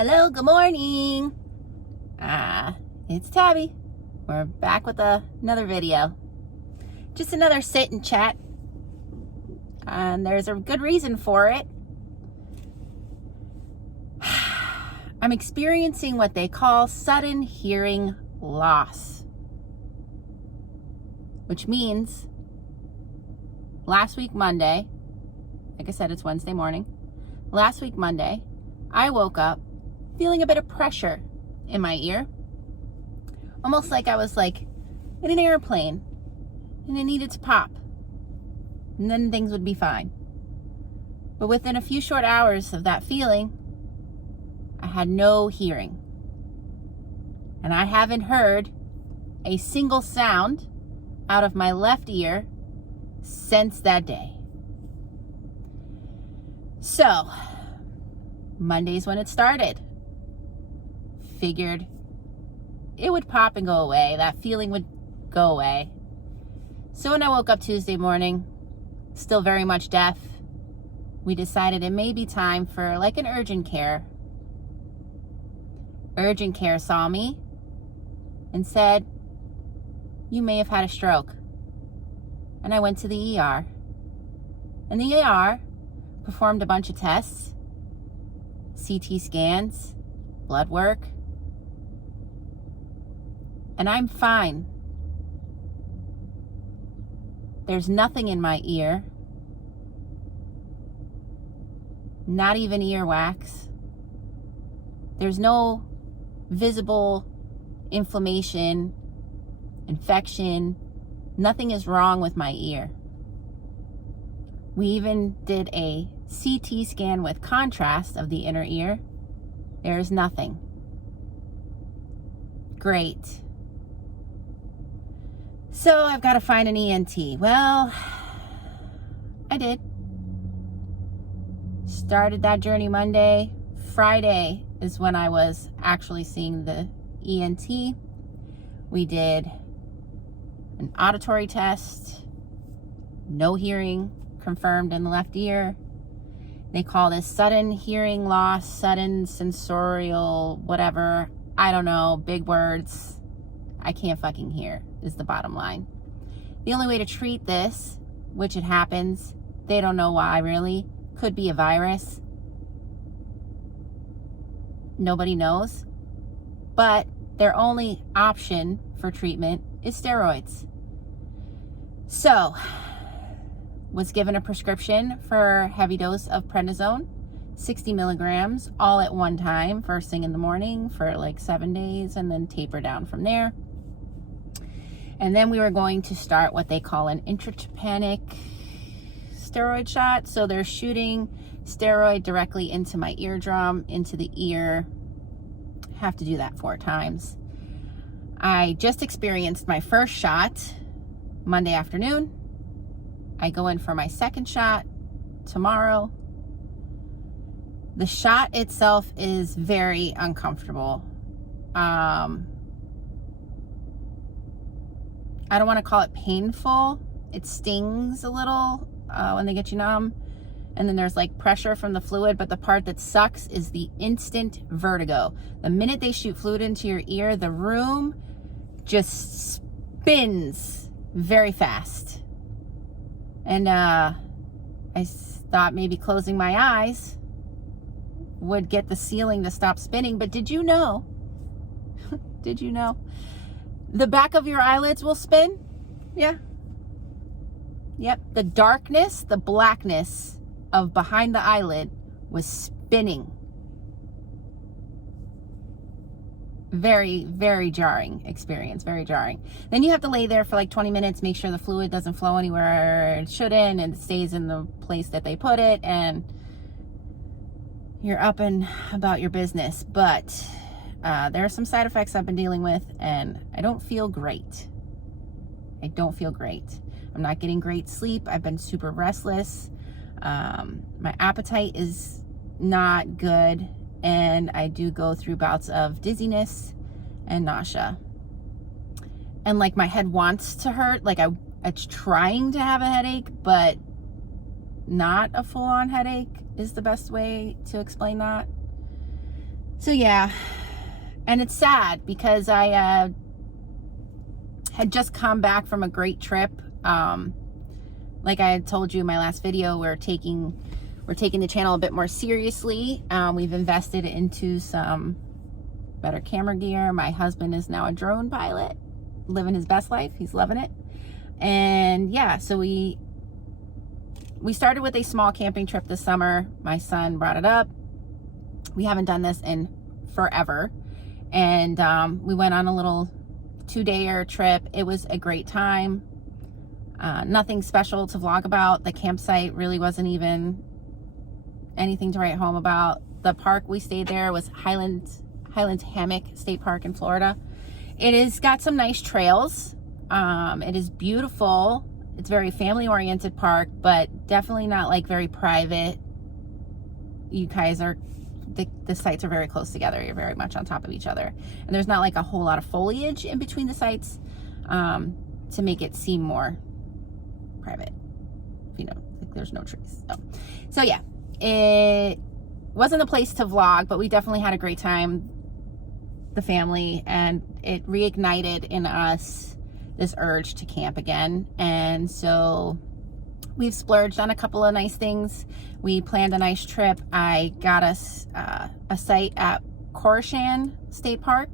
Hello, good morning. It's Tabby. We're back with another video. Just another sit and chat. And there's a good reason for it. I'm experiencing what they call sudden hearing loss. Which means last week Monday, like I said, it's Wednesday morning. Last week Monday, I woke up feeling a bit of pressure in my ear. Almost like I was like in an airplane and it needed to pop. And then things would be fine. But within a few short hours of that feeling, I had no hearing. And I haven't heard a single sound out of my left ear since that day. So, Monday's when it started. Figured it would pop and go away. That feeling would go away. So when I woke up Tuesday morning, still very much deaf, we decided it may be time for like an urgent care. Urgent care saw me and said, "You may have had a stroke." And I went to the ER. And the ER performed a bunch of tests, CT scans, blood work, and I'm fine. There's nothing in my ear, not even earwax. There's no visible inflammation, infection. Nothing is wrong with my ear. We even did a CT scan with contrast of the inner ear. There's nothing. Great. So I've got to find an ENT. Well, I did. Started that journey Monday. Friday is when I was actually seeing the ENT. We did an auditory test. No hearing confirmed in the left ear. They call this sudden hearing loss, sudden sensorial, whatever. I don't know, big words. I can't fucking hear, is the bottom line. The only way to treat this, which it happens, they don't know why really, could be a virus. Nobody knows. But their only option for treatment is steroids. So, was given a prescription for a heavy dose of prednisone, 60 milligrams, all at one time, first thing in the morning for like 7 days, and then taper down from there. And then we were going to start what they call an intratympanic steroid shot. So they're shooting steroid directly into my eardrum, into the ear. Have to do that 4 times. I just experienced my first shot Monday afternoon. I go in for my second shot tomorrow. The shot itself is very uncomfortable. I don't want to call it painful. It stings a little when they get you numb. And then there's like pressure from the fluid, but the part that sucks is the instant vertigo. The minute they shoot fluid into your ear, the room just spins very fast. And I thought maybe closing my eyes would get the ceiling to stop spinning. But did you know, did you know, the back of your eyelids will spin? Yeah. Yep. The darkness, the blackness of behind the eyelid was spinning. Very, very jarring experience. Very jarring. Then you have to lay there for like 20 minutes, make sure the fluid doesn't flow anywhere it shouldn't, and it stays in the place that they put it, and you're up and about your business. But there are some side effects I've been dealing with, and I don't feel great. I don't feel great. I'm not getting great sleep. I've been super restless. My appetite is not good. And I do go through bouts of dizziness and nausea. And like my head wants to hurt. Like it's trying to have a headache, but not a full-on headache is the best way to explain that. So yeah, and it's sad because I had just come back from a great trip. Like I had told you in my last video, we're taking the channel a bit more seriously. We've invested into some better camera gear. My husband is now a drone pilot, living his best life. He's loving it. And yeah, so we started with a small camping trip this summer. My son brought it up. We haven't done this in forever. And we went on a little 2-day trip. It was a great time. Nothing special to vlog about. The campsite really wasn't even anything to write home about. The park we stayed there was Highlands Hammock State Park in Florida. It has got some nice trails. It is beautiful. It's very family-oriented park, but definitely not like very private. You guys are, the sites are very close together. You're very much on top of each other. And there's not like a whole lot of foliage in between the sites to make it seem more private. You know, like there's no trees. So yeah, it wasn't a place to vlog, but we definitely had a great time, the family, and it reignited in us this urge to camp again. And so we've splurged on a couple of nice things. We planned a nice trip. I got us a site at Corishan State Park.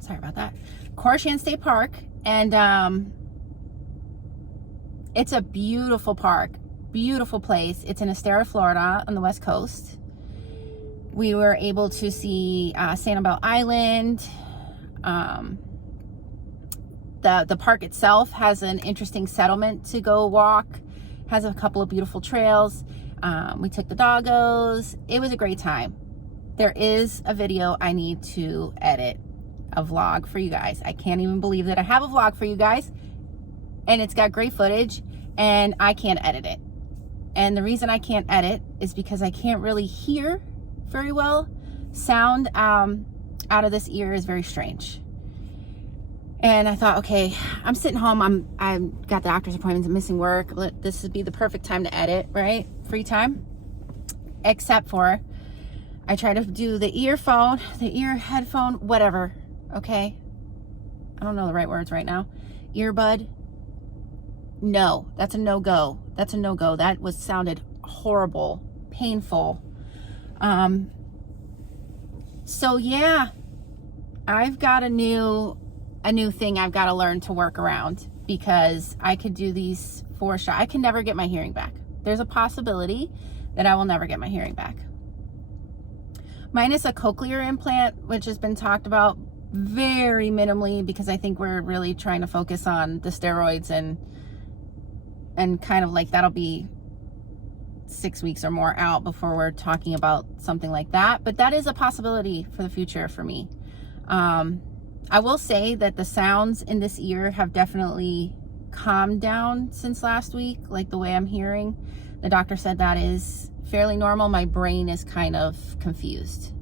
Sorry about that. Corishan State Park. And it's a beautiful park, beautiful place. It's in Estero, Florida on the West Coast. We were able to see Sanibel Island. The park itself has an interesting settlement to go walk, has a couple of beautiful trails. We took the doggos. It was a great time. There is a video I need to edit, a vlog for you guys. I can't even believe that I have a vlog for you guys, and it's got great footage, and I can't edit it. And the reason I can't edit is because I can't really hear very well. Sound out of this ear is very strange. And I thought, okay, I'm sitting home. I've got the doctor's appointments. I'm missing work. This would be the perfect time to edit, right? Free time. Except for I try to do the earphone, the ear headphone, whatever. Okay. I don't know the right words right now. Earbud. No, that's a no-go. That's a no-go. That sounded horrible, painful. So yeah, I've got a new thing I've got to learn to work around, because I could do these 4 shots. I can never get my hearing back. There's a possibility that I will never get my hearing back. Minus a cochlear implant, which has been talked about very minimally, because I think we're really trying to focus on the steroids and kind of like that'll be 6 weeks or more out before we're talking about something like that. But that is a possibility for the future for me. I will say that the sounds in this ear have definitely calmed down since last week, like the way I'm hearing. The doctor said that is fairly normal. My brain is kind of confused.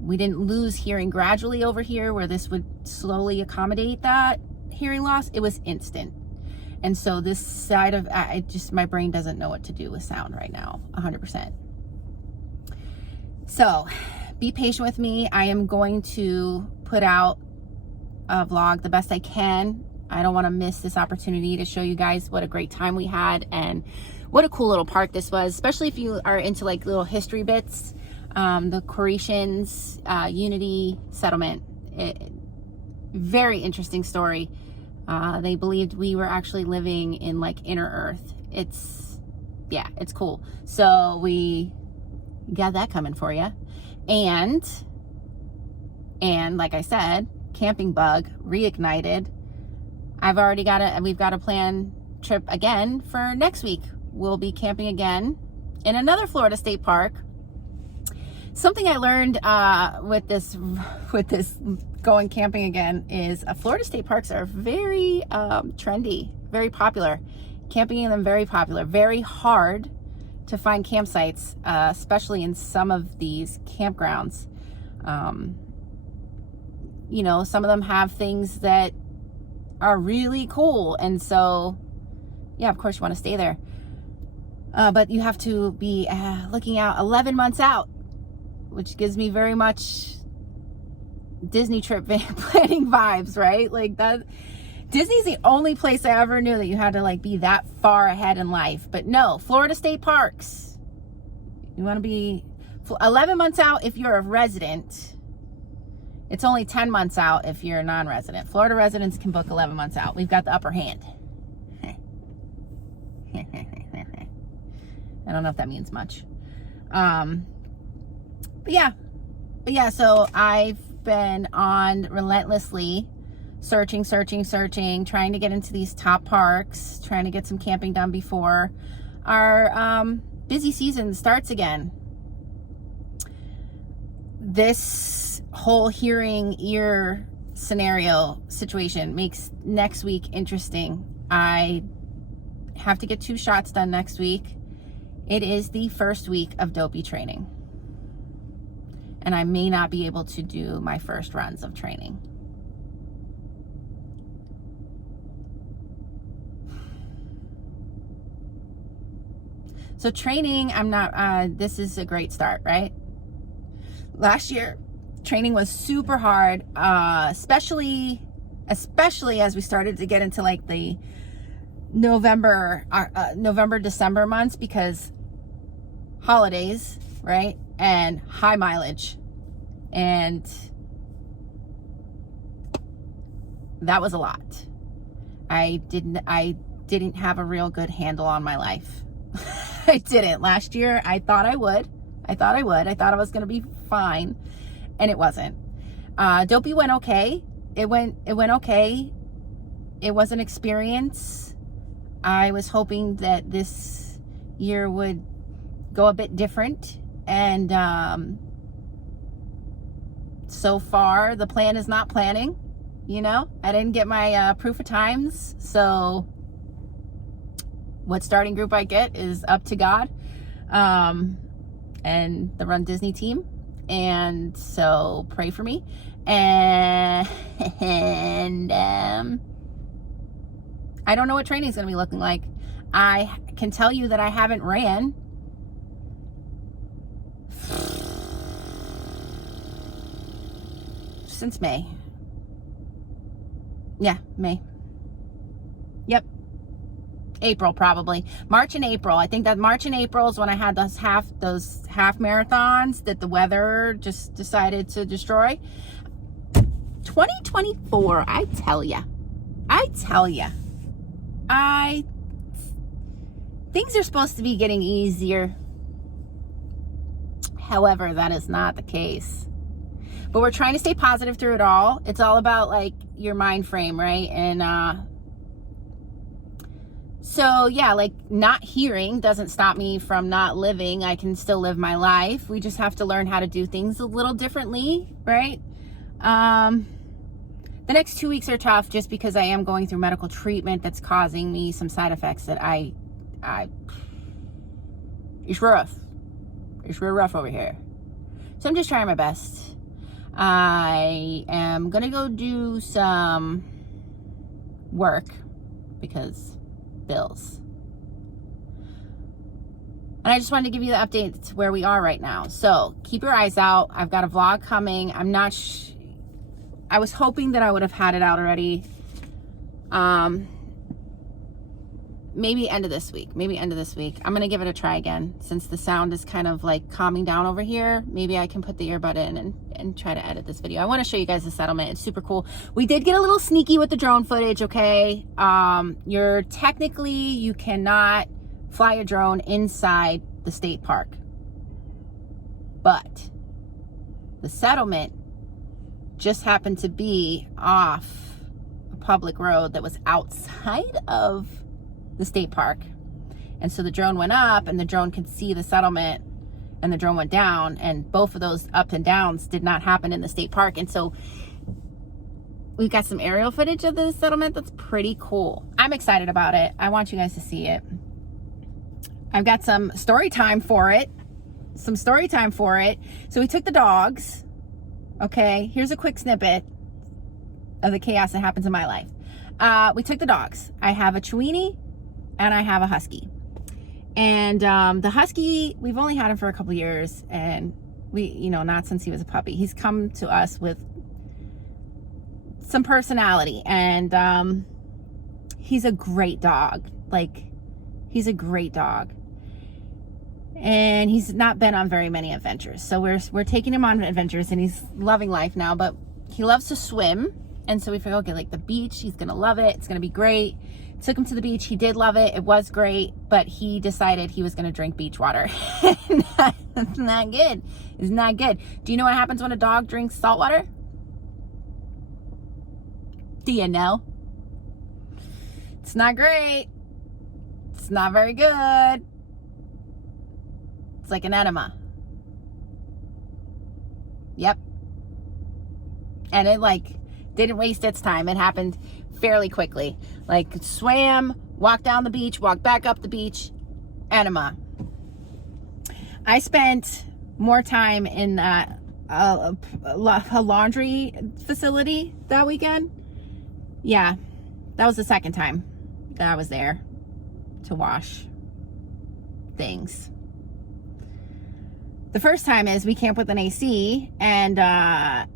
We didn't lose hearing gradually over here where this would slowly accommodate that hearing loss. It was instant. And so this side of my brain doesn't know what to do with sound right now, 100%. So be patient with me. I am going to put out a vlog the best I can. I don't want to miss this opportunity to show you guys what a great time we had and what a cool little park this was, especially if you are into like little history bits. The Corishan's Unity settlement, very interesting story. They believed we were actually living in like inner Earth. It's cool. So we got that coming for you. And like I said, camping bug reignited. We've got a planned trip again for next week. We'll be camping again in another Florida state park. Something I learned with this going camping again is Florida state parks are very trendy, very popular. Camping in them, very popular, very hard to find campsites, especially in some of these campgrounds. You know, some of them have things that are really cool, and so yeah, of course you want to stay there. But you have to be looking out 11 months out, which gives me very much Disney trip planning vibes, right? Like that. Disney's the only place I ever knew that you had to like be that far ahead in life. But no, Florida state parks, you want to be 11 months out if you're a resident. It's only 10 months out if you're a non-resident. Florida residents can book 11 months out. We've got the upper hand. I don't know if that means much. But yeah, so I've been on relentlessly searching, trying to get into these top parks, trying to get some camping done before our busy season starts again. This whole hearing ear situation makes next week interesting. I have to get 2 shots done next week. It is the first week of dopey training, and I may not be able to do my first runs of training. So training, this is a great start, right? Last year, training was super hard, especially as we started to get into like the November, December months, because holidays, right? And high mileage. And that was a lot. I didn't have a real good handle on my life. I didn't. Last year, I thought I would. I thought I was going to be fine, and it wasn't. Dopey went okay. It went okay. It was an experience. I was hoping that this year would go a bit different, and so far the plan is not planning. I didn't get my proof of times, so what starting group I get is up to God and the Run Disney team. And so pray for me. And I don't know what training is going to be looking like. I can tell you that I haven't ran since May. Yeah, May. Yep. April, probably. March and April. I think that March and April is when I had those half marathons that the weather just decided to destroy. 2024, I tell ya. Things are supposed to be getting easier. However, that is not the case. But we're trying to stay positive through it all. It's all about like your mind frame, right? And so yeah, like not hearing doesn't stop me from not living. I can still live my life. We just have to learn how to do things a little differently, right? The next 2 weeks are tough just because I am going through medical treatment that's causing me some side effects that it's rough. It's real rough over here. So I'm just trying my best. I am gonna go do some work because bills. And I just wanted to give you the update to where we are right now. So keep your eyes out. I've got a vlog coming. I'm not I was hoping that I would have had it out already. Maybe end of this week. I'm gonna give it a try again since the sound is kind of like calming down over here. Maybe I can put the earbud in and try to edit this video. I want to show you guys the settlement. It's super cool. We did get a little sneaky with the drone footage, okay? You cannot fly a drone inside the state park. But the settlement just happened to be off a public road that was outside of the state park. And so the drone went up and the drone could see the settlement, and the drone went down, and both of those up and downs did not happen in the state park. And so we've got some aerial footage of the settlement that's pretty cool. I'm excited about it. I want you guys to see it. I've got some story time for it. So we took the dogs. Okay, here's a quick snippet of the chaos that happens in my life. We took the dogs. I have a Chiweenie and I have a Husky. And the husky, we've only had him for a couple years, and not since he was a puppy. He's come to us with some personality, and he's a great dog. Like, he's a great dog. And he's not been on very many adventures. So we're taking him on adventures, and he's loving life now, but he loves to swim. And so we figured, okay, like the beach, he's gonna love it. It's gonna be great. Took him to the beach. He did love it. It was great, but he decided he was gonna drink beach water. That's not good. It's not good. Do you know what happens when a dog drinks salt water? Do you know? It's not great. It's not very good. It's like an enema. Yep. And it didn't waste its time. It happened fairly quickly. Like, swam, walked down the beach, walked back up the beach, enema. I spent more time in a laundry facility that weekend. Yeah, that was the second time that I was there to wash things. The first time is we camp with an AC, and I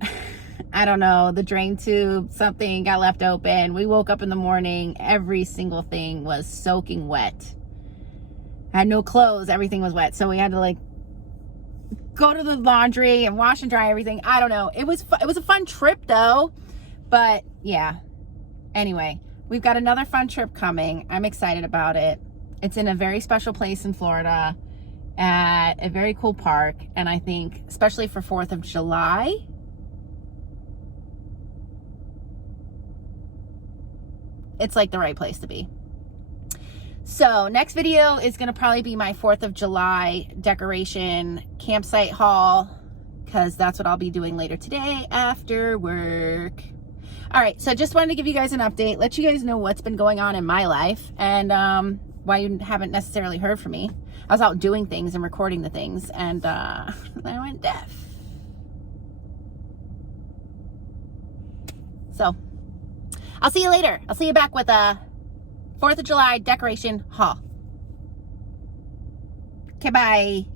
don't know, the drain tube, something got left open. We woke up in the morning, every single thing was soaking wet. I had no clothes, everything was wet. So we had to go to the laundry and wash and dry everything. I don't know. It was a fun trip though. But yeah. Anyway, we've got another fun trip coming. I'm excited about it. It's in a very special place in Florida at a very cool park. And I think, especially for 4th of July, it's like the right place to be. So next video is going to probably be my 4th of July decoration campsite haul, because that's what I'll be doing later today after work. All right, so just wanted to give you guys an update, let you guys know what's been going on in my life, and why you haven't necessarily heard from me. I was out doing things and recording the things, and I went deaf. So I'll see you later. I'll see you back with a 4th of July decoration haul. Okay, bye.